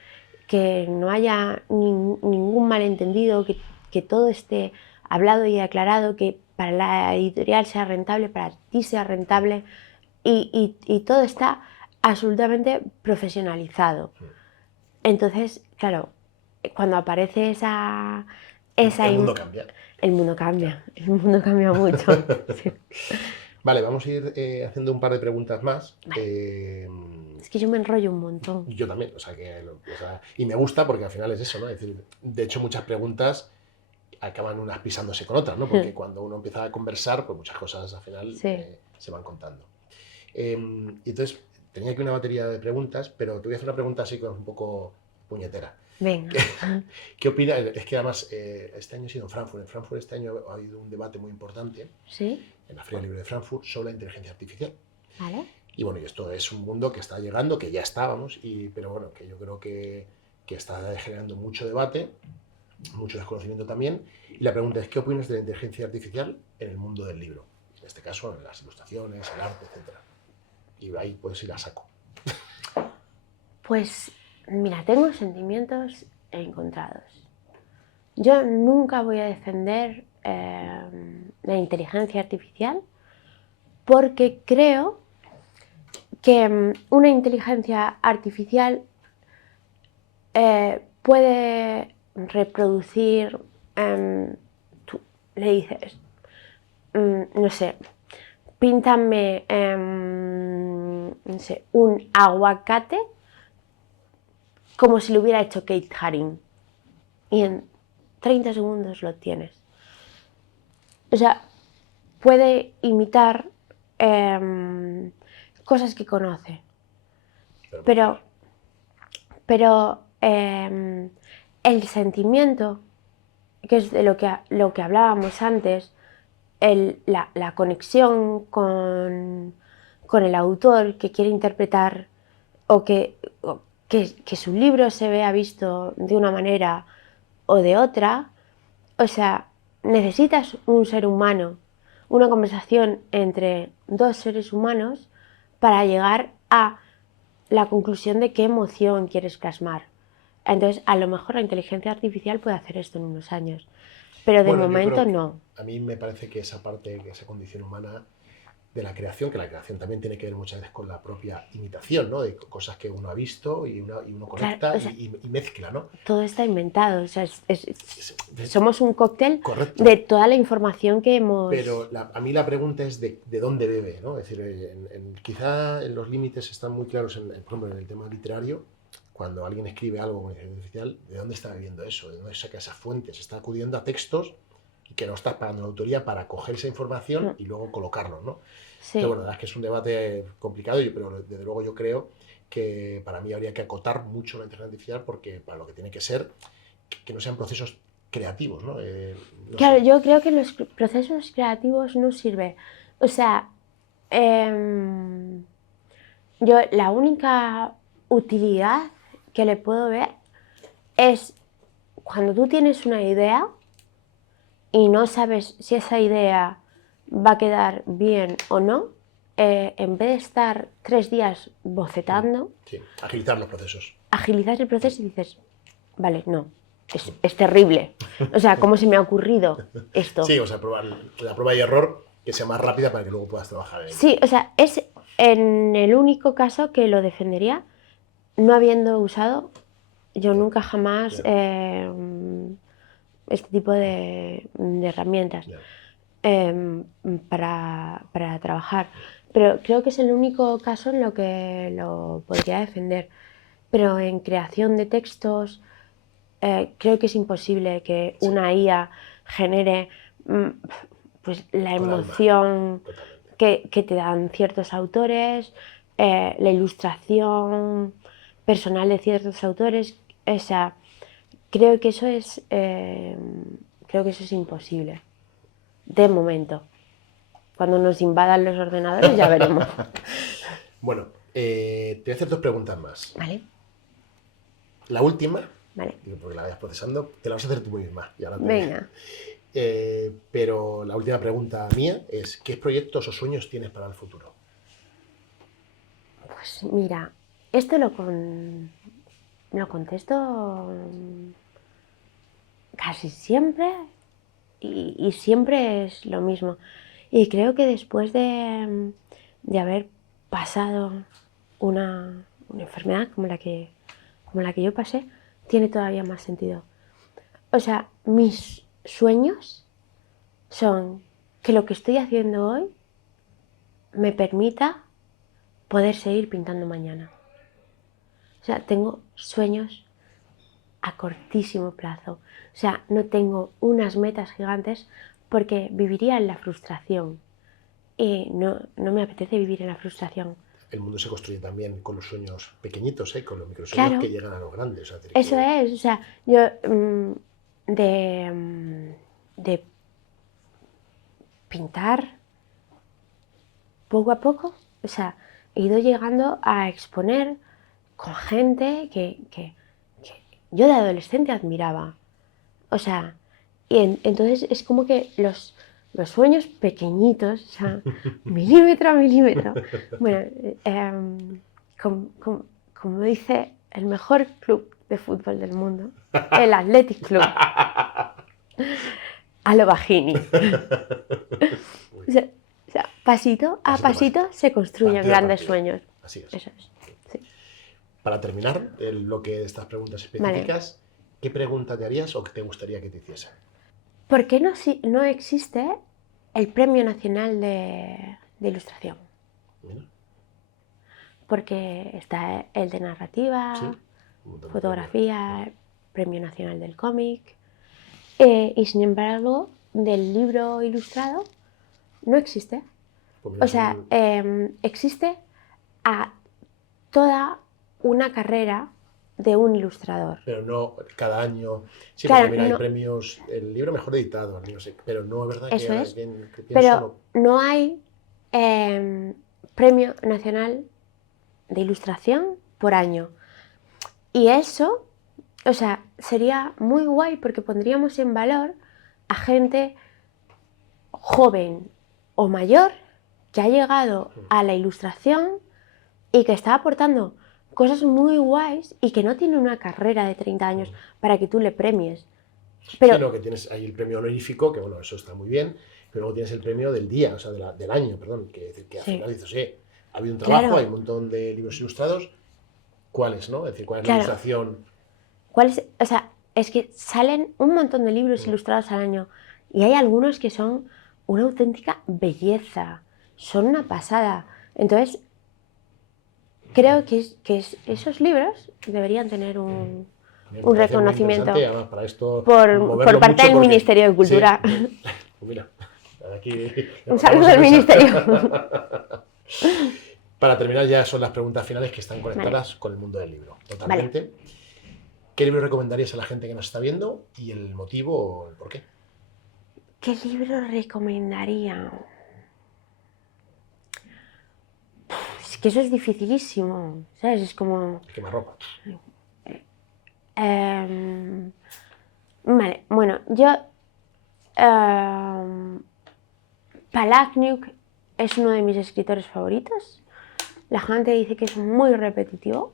que no haya ningún malentendido, que todo esté hablado y aclarado, que para la editorial sea rentable, para ti sea rentable, y todo está absolutamente profesionalizado. Entonces, claro, cuando aparece El mundo cambia. El mundo cambia, el mundo cambia mucho. Sí. Vale, vamos a ir haciendo un par de preguntas más. Es que yo me enrollo un montón. Yo también, y me gusta porque al final es eso, ¿no? Es decir, de hecho, muchas preguntas acaban unas pisándose con otras, ¿no? Porque cuando uno empieza a conversar, pues muchas cosas al final se van contando. Y entonces, tenía aquí una batería de preguntas, pero te voy a hacer una pregunta así como un poco puñetera. Venga. ¿Qué opinas? Es que además este año he sido en Frankfurt. En Frankfurt este año ha habido un debate muy importante en la Feria Libre de Frankfurt sobre la inteligencia artificial. Vale. Y bueno, y esto es un mundo que está llegando, que ya estábamos, pero bueno, que yo creo que está generando mucho debate, mucho desconocimiento también. Y la pregunta es, ¿qué opinas de la inteligencia artificial en el mundo del libro? En este caso, en las ilustraciones, el arte, etc. Y ahí pues ir a saco. Pues mira, tengo sentimientos encontrados. Yo nunca voy a defender la inteligencia artificial porque creo que una inteligencia artificial puede reproducir, tú le dices, no sé, píntame, no sé, un aguacate como si lo hubiera hecho Kate Haring. Y en 30 segundos lo tienes. O sea, puede imitar cosas que conoce. Pero el sentimiento, que es de lo que hablábamos antes, la conexión con el autor que quiere interpretar o que su libro se vea visto de una manera o de otra, o sea, necesitas un ser humano, una conversación entre dos seres humanos para llegar a la conclusión de qué emoción quieres plasmar. Entonces, a lo mejor la inteligencia artificial puede hacer esto en unos años, pero de momento no. A mí me parece que esa parte, esa condición humana de la creación, que la creación también tiene que ver muchas veces con la propia imitación, ¿no? De cosas que uno ha visto y uno conecta, claro, o sea, y mezcla, ¿no? Todo está inventado, o sea, somos un cóctel correcto, de toda la información que hemos... Pero a mí la pregunta es de dónde bebe, ¿no? Es decir, quizá los límites están muy claros, por ejemplo, en el tema literario, cuando alguien escribe algo con inteligencia artificial, ¿de dónde está bebiendo eso? ¿De dónde saca esas fuentes? Está acudiendo a textos que no estás pagando la autoría para coger esa información y luego colocarlo, ¿no? Sí. Entonces, bueno, la verdad es que es un debate complicado, pero desde luego yo creo que para mí habría que acotar mucho la inteligencia artificial porque para lo que tiene que ser, que no sean procesos creativos, ¿no? Claro, sé. Yo creo que los procesos creativos no sirven. O sea, yo la única utilidad que le puedo ver es cuando tú tienes una idea y no sabes si esa idea va a quedar bien o no, en vez de estar 3 días bocetando... Sí, agilizar los procesos. Agilizas el proceso y dices, vale, no, es terrible. O sea, ¿cómo se me ha ocurrido esto? Sí, o sea, la prueba y error que sea más rápida para que luego puedas trabajar en ello. Sí, o sea, es en el único caso que lo defendería, no habiendo usado yo nunca jamás este tipo de herramientas para trabajar. Pero creo que es el único caso en lo que lo podría defender. Pero en creación de textos creo que es imposible que una IA genere pues la emoción que te dan ciertos autores, la ilustración personal de ciertos autores. O sea, creo que eso es imposible de momento. Cuando nos invadan los ordenadores ya veremos. Bueno, te voy a hacer 2 preguntas más. Vale. La última, vale, porque la vayas procesando, te la vas a hacer tú misma. Venga. Pero la última pregunta mía es, ¿qué proyectos o sueños tienes para el futuro? Pues mira, Esto lo contesto casi siempre y siempre es lo mismo. Y creo que después de haber pasado una enfermedad como la que yo pasé, tiene todavía más sentido. O sea, mis sueños son que lo que estoy haciendo hoy me permita poder seguir pintando mañana. O sea, tengo sueños a cortísimo plazo. O sea, no tengo unas metas gigantes porque viviría en la frustración. Y no me apetece vivir en la frustración. El mundo se construye también con los sueños pequeñitos, con los microsueños Claro, que llegan a los grandes. O sea, eso es. O sea, yo de pintar poco a poco, o sea, he ido llegando a exponer con gente que yo de adolescente admiraba. O sea, entonces es como que los sueños pequeñitos, o sea, milímetro a milímetro. Bueno, como dice el mejor club de fútbol del mundo, el Athletic Club, a lo Bajini. O sea, pasito a pasito se construyen grandes sueños. Así es. Eso es. Sí. Para terminar el bloque de estas preguntas específicas, vale. ¿Qué pregunta te harías o qué te gustaría que te hiciesen? ¿Por qué no existe el Premio Nacional de Ilustración? Mira. Porque está el de narrativa, sí, fotografía, Premio Nacional del Cómic, y sin embargo, del libro ilustrado no existe. O sea, existe a toda una carrera de un ilustrador. Pero no cada año. Sí, claro, porque mira, hay premios, el libro mejor editado, no sé, pero no es verdad que eso es. Alguien que pero solo... no hay Premio Nacional de Ilustración por año. Y eso, o sea, sería muy guay porque pondríamos en valor a gente joven o mayor que ha llegado a la ilustración y que está aportando cosas muy guays y que no tiene una carrera de 30 años para que tú le premies. Pero sí, no, que tienes ahí el premio honorífico, que bueno, eso está muy bien, pero luego tienes el premio del día, o sea, del año, perdón, que al final dices, oye, ha habido un trabajo, claro. Hay un montón de libros ilustrados, ¿cuáles, no? Es decir, ¿cuál es la ilustración? ¿Cuál es? O sea, es que salen un montón de libros ilustrados al año y hay algunos que son una auténtica belleza, son una pasada. Entonces, creo que esos libros deberían tener un reconocimiento para esto por parte del Ministerio de Cultura. Sí, pues mira, aquí un saludo al Ministerio. Para terminar, ya son las preguntas finales que están conectadas con el mundo del libro. Totalmente. Vale. ¿Qué libro recomendarías a la gente que nos está viendo y el motivo o el por qué? ¿Qué libro recomendaría? Es que eso es dificilísimo, ¿sabes? Es como... Quemarropa. Vale, bueno, yo... Palahniuk es uno de mis escritores favoritos. La gente dice que es muy repetitivo,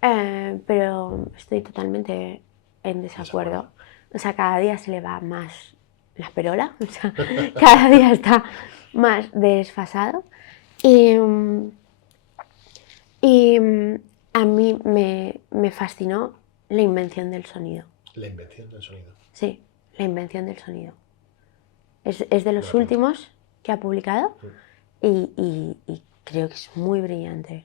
pero estoy totalmente en desacuerdo. O sea, cada día se le va más la perola, o sea, cada día está más desfasado. Y a mí me fascinó la invención del sonido. ¿La invención del sonido? Sí, la invención del sonido. Es de los últimos que ha publicado y creo que es muy brillante.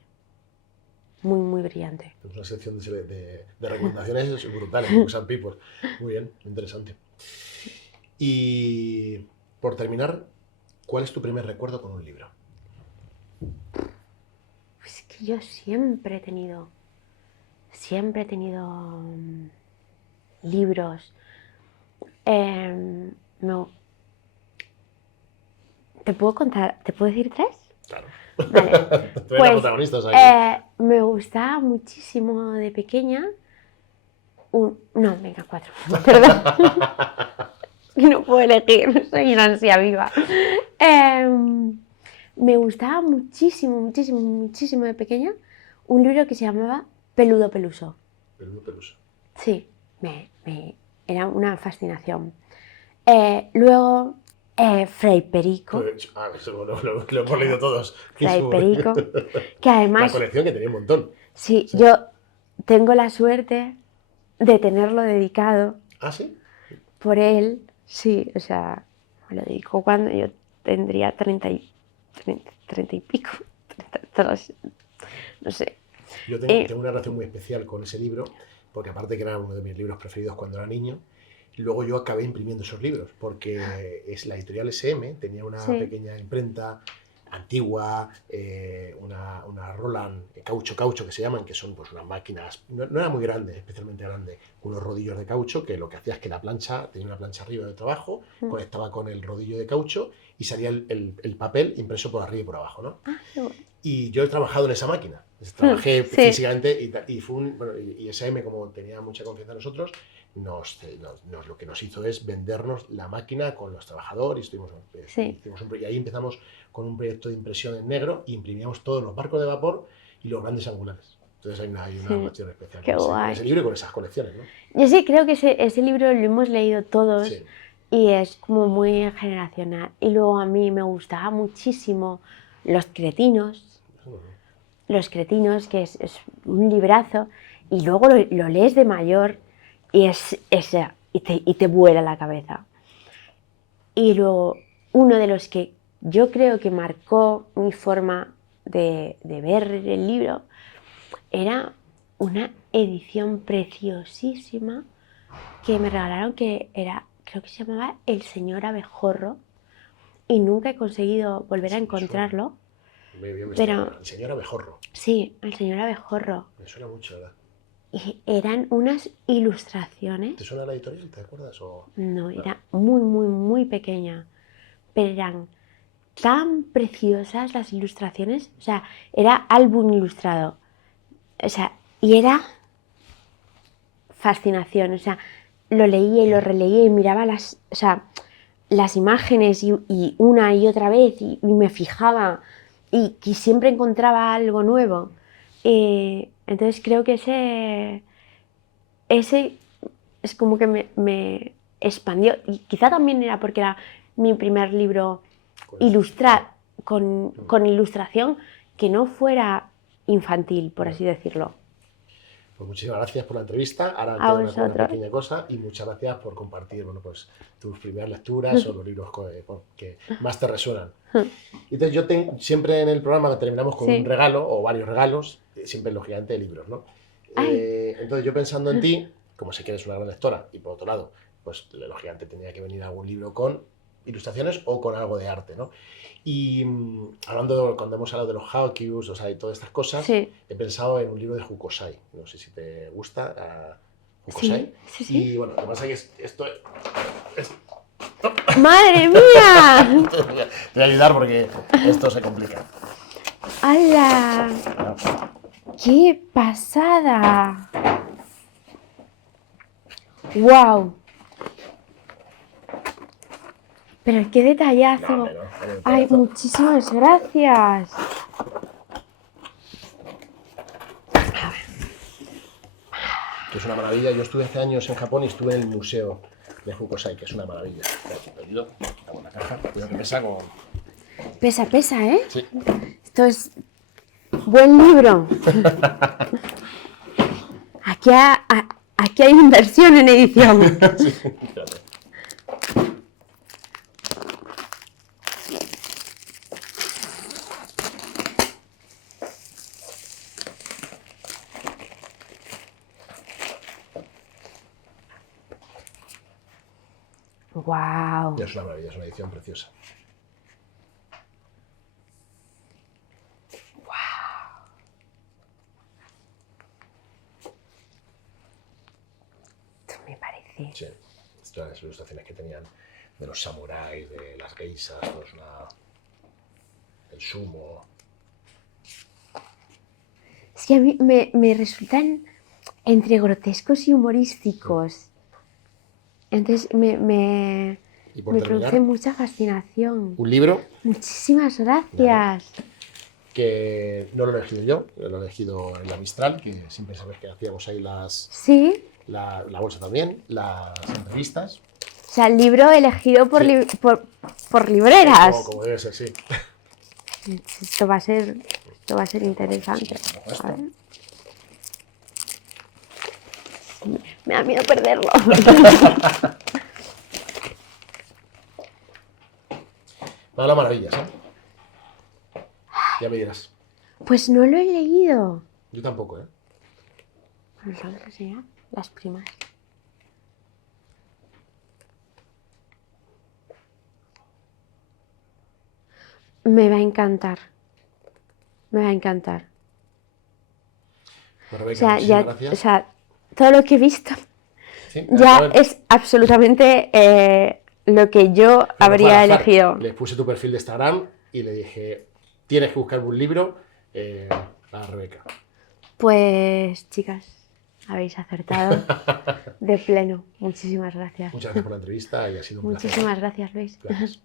Muy, muy brillante. Tenemos una sección de recomendaciones brutales, como San People. Muy bien, interesante. Y por terminar, ¿cuál es tu primer recuerdo con un libro? Pues que yo siempre he tenido libros. No. ¿Te puedo contar? ¿Te puedo decir 3? Claro. Vale. Pues, protagonistas ahí. Me gustaba muchísimo de pequeña. No, venga, 4. Perdón. No puedo elegir, soy una ansia viva. Me gustaba muchísimo de pequeña un libro que se llamaba Peludo Peluso. Peludo Peluso. Sí, era una fascinación. Luego, Fray Perico. Eso lo hemos leído todos. Fray Perico, que además... La colección que tenía un montón. Sí, yo tengo la suerte de tenerlo dedicado. ¿Ah, sí? Por él, sí, o sea, me lo dedicó cuando yo tendría 30 y pico, no sé. Yo tengo una relación muy especial con ese libro, porque aparte que era uno de mis libros preferidos cuando era niño, luego yo acabé imprimiendo esos libros, porque la editorial SM tenía una pequeña imprenta antigua, una Roland caucho que se llaman, que son pues unas máquinas, no era muy grande, especialmente grande, unos rodillos de caucho, que lo que hacía es que la plancha, tenía una plancha arriba de trabajo, conectaba con el rodillo de caucho y salía el papel impreso por arriba y por abajo, ¿no? Y yo he trabajado en esa máquina, trabajé físicamente y SM, como tenía mucha confianza en nosotros, lo que nos hizo es vendernos la máquina con los trabajadores. Y ahí empezamos con un proyecto de impresión en negro y imprimíamos todos los barcos de vapor y los grandes angulares. Entonces hay una cuestión especial con ese libro y con esas colecciones, ¿no? Yo sí creo que ese libro lo hemos leído todos y es como muy generacional. Y luego a mí me gustaba muchísimo Los Cretinos. Los Cretinos, que es un librazo, y luego lo lees de mayor y te vuela la cabeza. Y luego, uno de los que yo creo que marcó mi forma de ver el libro era una edición preciosísima que me regalaron, creo que se llamaba El Señor Abejorro, y nunca he conseguido volver a encontrarlo. Pero el Señor Abejorro. Sí, El Señor Abejorro. Me suena mucho, ¿verdad? Y eran unas ilustraciones. ¿Te suena la editorial? ¿Te acuerdas? No, era muy, muy, muy pequeña. Pero eran tan preciosas las ilustraciones. O sea, era álbum ilustrado. O sea, y era fascinación. O sea, lo leía y lo releía y miraba las imágenes y una y otra vez y me fijaba y siempre encontraba algo nuevo. Entonces creo que ese es como que me expandió, y quizá también era porque era mi primer libro con ilustración que no fuera infantil, por así decirlo. Pues muchísimas gracias por la entrevista. Ahora queda una pequeña cosa y muchas gracias por compartir tus primeras lecturas o los libros que más te resuenan. Entonces yo siempre en el programa terminamos con un regalo o varios regalos, siempre lógicamente de libros, ¿no? Entonces yo pensando en ti, como sé que eres una gran lectora y por otro lado, pues lógicamente tenía que venir algún libro con ilustraciones o con algo de arte, ¿no? Y cuando hemos hablado de los haikus, o sea, y todas estas cosas, he pensado en un libro de Hokusai. No sé si te gusta Hokusai. Sí. Y bueno, lo que pasa es que esto es... ¡Madre mía! Te voy a ayudar porque esto se complica. ¡Hala! ¡Qué pasada! ¡Wow! Pero qué detallazo. No. Ay, muchísimas gracias. Que es una maravilla. Yo estuve hace años en Japón y estuve en el museo de Hokusai, que es una maravilla. Te ayudo. Hago una caja. Cuidado que pesa con... Pesa, ¿eh? Sí. Esto es buen libro. Aquí hay inversión en edición. Sí, fíjate. Wow. Es una maravilla, es una edición preciosa. Esto me parece. Sí, estas ilustraciones que tenían de los samuráis, de las geishas, el sumo. Sí, a mí me resultan entre grotescos y humorísticos. Entonces me produce mucha fascinación. ¿Un libro? Muchísimas gracias. que no lo he elegido yo, lo he elegido en la Mistral, que siempre sabes que hacíamos ahí Sí, la bolsa también, las entrevistas. o sea, el libro elegido por, Sí. por libreras. Como debe ser, sí. Esto va a ser interesante. supuesto. A ver. Me da miedo perderlo. Va a la maravillas, ¿eh? Ya me dirás. Pues no lo he leído. Yo tampoco, ¿eh? Vamos a ver si ya. Las primas. Me va a encantar. Me va a encantar. Pues O Rebeca, sea, muchísimas ya, gracias. o sea, todo lo que he visto Sí, ya a ver, es absolutamente lo que yo pero no fue habría al azar. elegido. Le puse tu perfil de Instagram y le dije, tienes que buscar un libro para Rebeca. Pues, chicas, habéis acertado de pleno. Muchísimas gracias. Muchas gracias por la entrevista y ha sido un placer. Muchísimas gracias, Luis. Gracias.